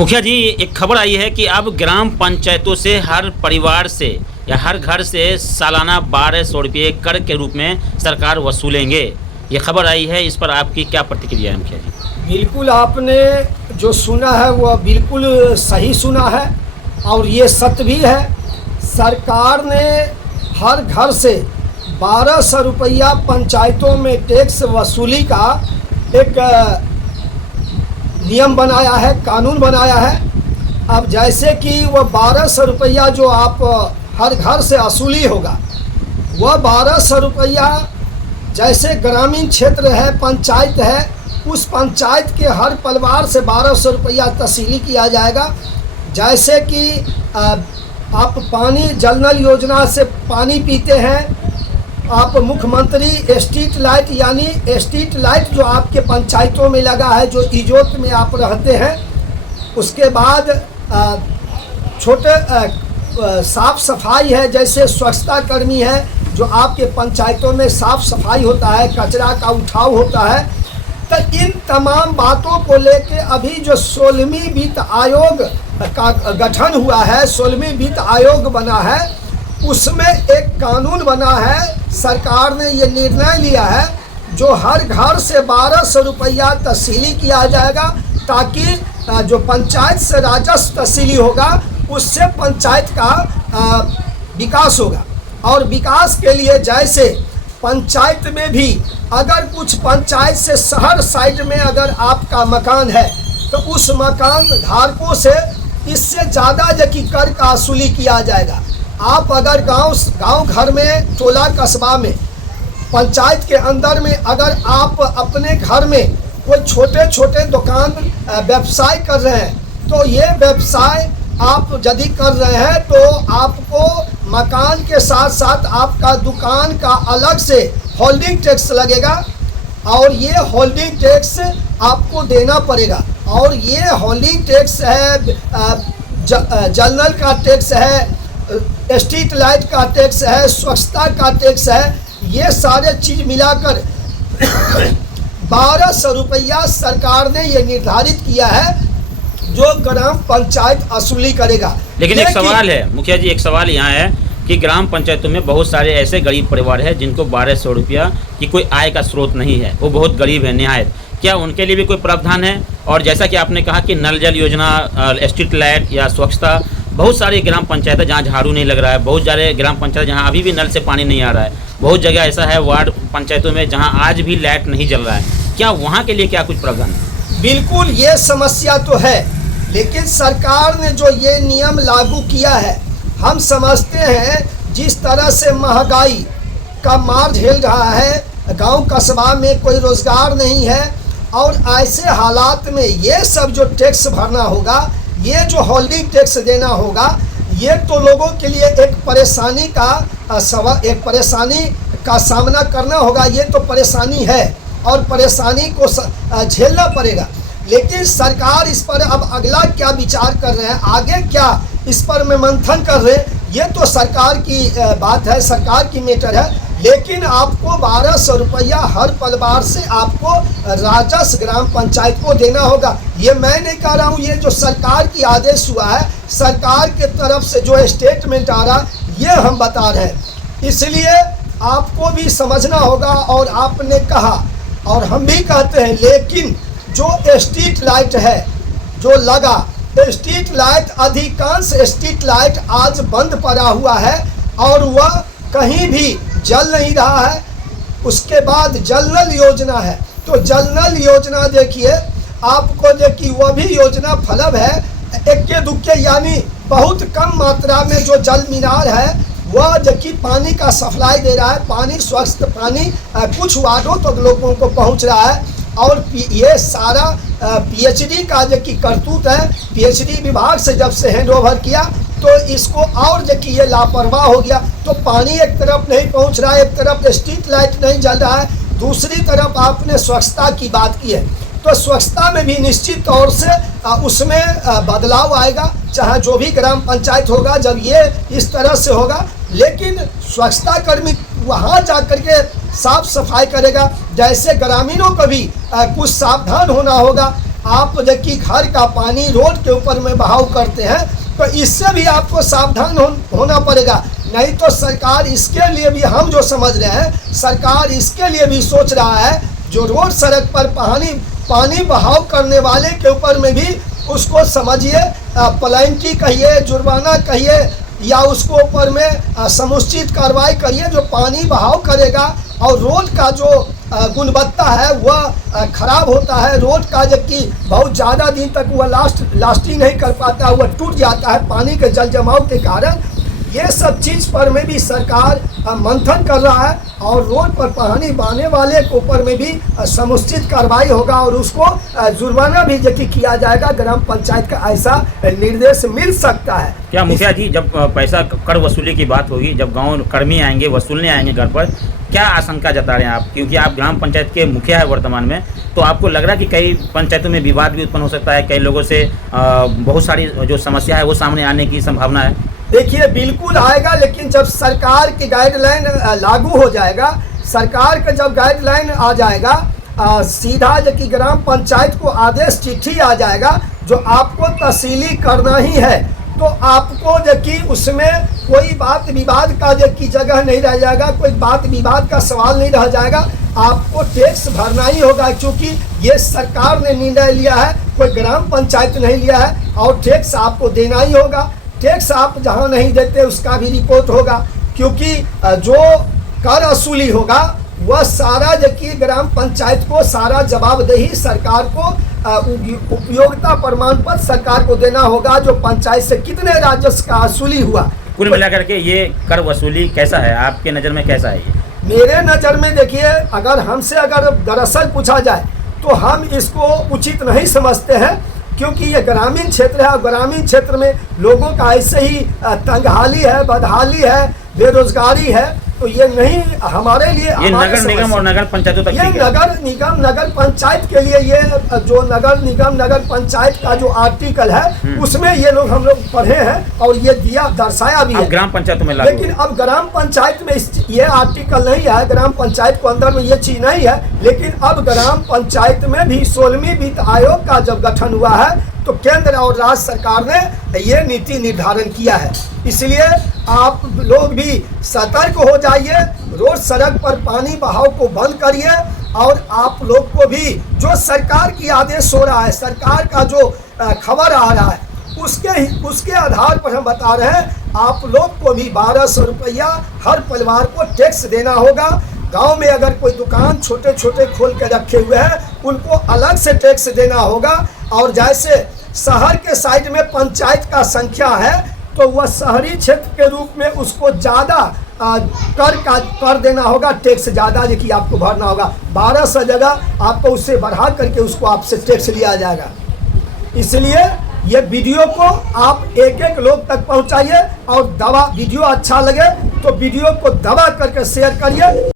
मुखिया जी, एक खबर आई है कि अब ग्राम पंचायतों से हर परिवार से या हर घर से सालाना 1200 रुपये कर के रूप में सरकार वसूलेंगे। ये खबर आई है, इस पर आपकी क्या प्रतिक्रिया है मुखिया जी? बिल्कुल, आपने जो सुना है वह बिल्कुल सही सुना है और ये सत्य भी है। सरकार ने हर घर से 1200 रुपया पंचायतों में टैक्स वसूली का एक नियम बनाया है, कानून बनाया है। अब जैसे कि वह 1200 रुपया जो आप हर घर से वसूली होगा, वह 1200 रुपया जैसे ग्रामीण क्षेत्र है, पंचायत है, उस पंचायत के हर परिवार से 1200 रुपया तहसीली किया जाएगा। जैसे कि आप पानी जल नल योजना से पानी पीते हैं, आप मुख्यमंत्री स्ट्रीट लाइट यानी स्ट्रीट लाइट जो आपके पंचायतों में लगा है, जो इजोत में आप रहते हैं, उसके बाद छोटे साफ सफाई है, जैसे स्वच्छता कर्मी है जो आपके पंचायतों में साफ सफाई होता है, कचरा का उठाव होता है। तो इन तमाम बातों को लेके अभी जो 16वीं वित्त आयोग का गठन हुआ है, 16वीं वित्त आयोग बना है, उसमें एक कानून बना है। सरकार ने ये निर्णय लिया है जो हर घर से 1200 रुपया तहसीली किया जाएगा, ताकि जो पंचायत से राजस्व तहसीली होगा उससे पंचायत का विकास होगा। और विकास के लिए जैसे पंचायत में भी अगर कुछ पंचायत से शहर साइड में अगर आपका मकान है तो उस मकान धारकों से इससे ज़्यादा जबकि कर का वसूली किया जाएगा। आप अगर गांव घर में, टोला कस्बा में, पंचायत के अंदर में अगर आप अपने घर में कोई छोटे छोटे दुकान व्यवसाय कर रहे हैं, तो ये व्यवसाय आप यदि कर रहे हैं तो आपको मकान के साथ साथ आपका दुकान का अलग से होल्डिंग टैक्स लगेगा और ये होल्डिंग टैक्स आपको देना पड़ेगा। और ये होल्डिंग टैक्स है, जल नल का टैक्स है, स्ट्रीट लाइट का टैक्स है, स्वच्छता का टैक्स है, ये सारे चीज़ मिलाकर 1200 रुपया सरकार ने ये निर्धारित किया है जो ग्राम पंचायत वसूली करेगा। लेकिन एक सवाल है मुखिया जी, एक सवाल यहाँ है कि ग्राम पंचायतों में बहुत सारे ऐसे गरीब परिवार हैं जिनको 1200 रुपया की कोई आय का स्रोत नहीं है, वो बहुत गरीब है निहायत। क्या उनके लिए भी कोई प्रावधान है? और जैसा कि आपने कहा कि नल जल योजना, स्ट्रीट लाइट या स्वच्छता, बहुत सारी ग्राम पंचायत है जहाँ झाड़ू नहीं लग रहा है, बहुत सारे ग्राम पंचायत जहाँ अभी भी नल से पानी नहीं आ रहा है, बहुत जगह ऐसा है वार्ड पंचायतों में जहाँ आज भी लाइट नहीं जल रहा है। क्या वहाँ के लिए क्या कुछ प्रावधान है? बिल्कुल, ये समस्या तो है, लेकिन सरकार ने जो ये नियम लागू किया है, हम समझते हैं जिस तरह से महंगाई का मार झेल रहा है, गांव कस्बा में कोई रोज़गार नहीं है, और ऐसे हालात में ये सब जो टैक्स भरना होगा, ये जो होल्डिंग टैक्स देना होगा, ये तो लोगों के लिए एक परेशानी का सामना करना होगा। ये तो परेशानी है और परेशानी को झेलना पड़ेगा। लेकिन सरकार इस पर अब अगला क्या विचार कर रहे हैं, आगे क्या इस पर में मंथन कर रहे हैं, ये तो सरकार की बात है, सरकार की मैटर है। लेकिन आपको 1200 रुपया हर परिवार से आपको राजस्व ग्राम पंचायत को देना होगा। ये मैं नहीं कह रहा हूँ, ये जो सरकार की आदेश हुआ है, सरकार के तरफ से जो स्टेटमेंट आ रहा, ये हम बता रहे हैं। इसलिए आपको भी समझना होगा, और आपने कहा और हम भी कहते हैं, लेकिन जो स्ट्रीट लाइट है जो लगा, स्ट्रीट लाइट, अधिकांश स्ट्रीट लाइट आज बंद पड़ा हुआ है और वह कहीं भी जल नहीं रहा है। उसके बाद जल नल योजना है, तो जल नल योजना देखिए, आपको देखिए वह भी योजना फलब है, इक्के दुक्के यानी बहुत कम मात्रा में जो जल मीनार है वह जबकि पानी का सप्लाई दे रहा है, पानी स्वच्छ पानी कुछ वार्डों तक तो लोगों को पहुंच रहा है। और ये सारा पीएचडी का जो कि करतूत है, पीएचडी विभाग से जब से हैंड ओवर किया तो इसको और जो कि ये लापरवाह हो गया, तो पानी एक तरफ नहीं पहुंच रहा है, एक तरफ स्ट्रीट लाइट नहीं जल रहा है, दूसरी तरफ आपने स्वच्छता की बात की है, तो स्वच्छता में भी निश्चित तौर से उसमें बदलाव आएगा, चाहे जो भी ग्राम पंचायत होगा जब ये इस तरह से होगा। लेकिन स्वच्छता कर्मी वहाँ जा कर के साफ सफाई करेगा, जैसे ग्रामीणों को भी कुछ सावधान होना होगा। आप जबकि घर का पानी रोड के ऊपर में बहाव करते हैं, तो इससे भी आपको सावधान होना पड़ेगा। नहीं तो सरकार इसके लिए भी, हम जो समझ रहे हैं, सरकार इसके लिए भी सोच रहा है, जो रोड सड़क पर पानी बहाव करने वाले के ऊपर में भी उसको समझिए पेनल्टी कहिए, जुर्माना कहिए, या उसको ऊपर में समुचित कार्रवाई करिए। जो पानी बहाव करेगा और रोड का जो गुणवत्ता है वह खराब होता है, रोड का जबकि बहुत ज़्यादा दिन तक वह लास्टिंग नहीं कर पाता, वह टूट जाता है पानी के जल जमाव के कारण। ये सब चीज़ पर में भी सरकार मंथन कर रहा है, और रोड पर पानी बहाने वाले के ऊपर में भी समुचित कार्रवाई होगा और उसको जुर्माना भी जबकि किया जाएगा। ग्राम पंचायत का ऐसा निर्देश मिल सकता है। क्या मुखिया जी, जब पैसा कर वसूली की बात होगी, जब गांव कर्मी आएंगे, वसूलने आएंगे घर पर, क्या आशंका जता रहे हैं आप? क्योंकि आप ग्राम पंचायत के मुखिया है वर्तमान में, तो आपको लग रहा है कि कई पंचायतों में विवाद भी उत्पन्न हो सकता है, कई लोगों से बहुत सारी जो समस्या है वो सामने आने की संभावना है? देखिए, बिल्कुल आएगा, लेकिन जब सरकार की गाइडलाइन लागू हो जाएगा, सरकार का जब गाइडलाइन आ जाएगा, सीधा जबकि ग्राम पंचायत को आदेश चिट्ठी आ जाएगा जो आपको तहसीली करना ही है, तो आपको जबकि उसमें कोई बात विवाद का जबकि जगह नहीं रह जाएगा, कोई बात विवाद का सवाल नहीं रह जाएगा। आपको टैक्स भरना ही होगा, क्योंकि ये सरकार ने निर्णय लिया है, कोई ग्राम पंचायत नहीं लिया है, और टैक्स आपको देना ही होगा। टैक्स आप जहां नहीं देते उसका भी रिपोर्ट होगा, क्योंकि जो कर वसूली होगा वह सारा जबकि ग्राम पंचायत को सारा जवाबदेही सरकार को उपयोगिता प्रमाण पत्र सरकार को देना होगा, जो पंचायत से कितने राजस्व का वसूली हुआ। कुल मिलाकर के ये कर वसूली कैसा है आपके नज़र में, कैसा है ये? मेरे नज़र में देखिए, अगर हमसे अगर दरअसल पूछा जाए तो हम इसको उचित नहीं समझते हैं, क्योंकि ये ग्रामीण क्षेत्र है, और ग्रामीण क्षेत्र में लोगों का ऐसे ही तंगहाली है, बदहाली है, बेरोजगारी है, तो ये नहीं हमारे लिए। ये नगर निगम और नगर पंचायतों तक, ये नगर निगम नगर पंचायत के लिए, ये जो नगर निगम नगर पंचायत का जो आर्टिकल है उसमें ये लोग हम लोग पढ़े हैं और ये दिया दर्शाया भी है। ग्राम पंचायतों में लागू, लेकिन अब ग्राम पंचायत में ये आर्टिकल नहीं है, ग्राम पंचायत को अंदर में ये चीज नहीं है। लेकिन अब ग्राम पंचायत में भी 16वीं वित्त आयोग का जब गठन हुआ है, तो केंद्र और राज्य सरकार ने ये नीति निर्धारण किया है। इसलिए आप लोग भी सतर्क हो जाइए, रोड सड़क पर पानी बहाव को बंद करिए, और आप लोग को भी जो सरकार की आदेश हो रहा है, सरकार का जो खबर आ रहा है, उसके आधार पर हम बता रहे हैं, आप लोग को भी 1200 रुपया हर परिवार को टैक्स देना होगा। गांव में अगर कोई दुकान छोटे छोटे खोल के रखे हुए हैं, उनको अलग से टैक्स देना होगा। और जैसे शहर के साइड में पंचायत का संख्या है, तो वह शहरी क्षेत्र के रूप में उसको ज़्यादा कर देना होगा, टैक्स ज़्यादा जो कि आपको भरना होगा। 1200 जगह आपको उससे बढ़ा करके उसको आपसे टैक्स लिया जाएगा। इसलिए ये वीडियो को आप एक एक लोग तक पहुंचाइए, और वीडियो अच्छा लगे तो वीडियो को दबा करके शेयर करिए।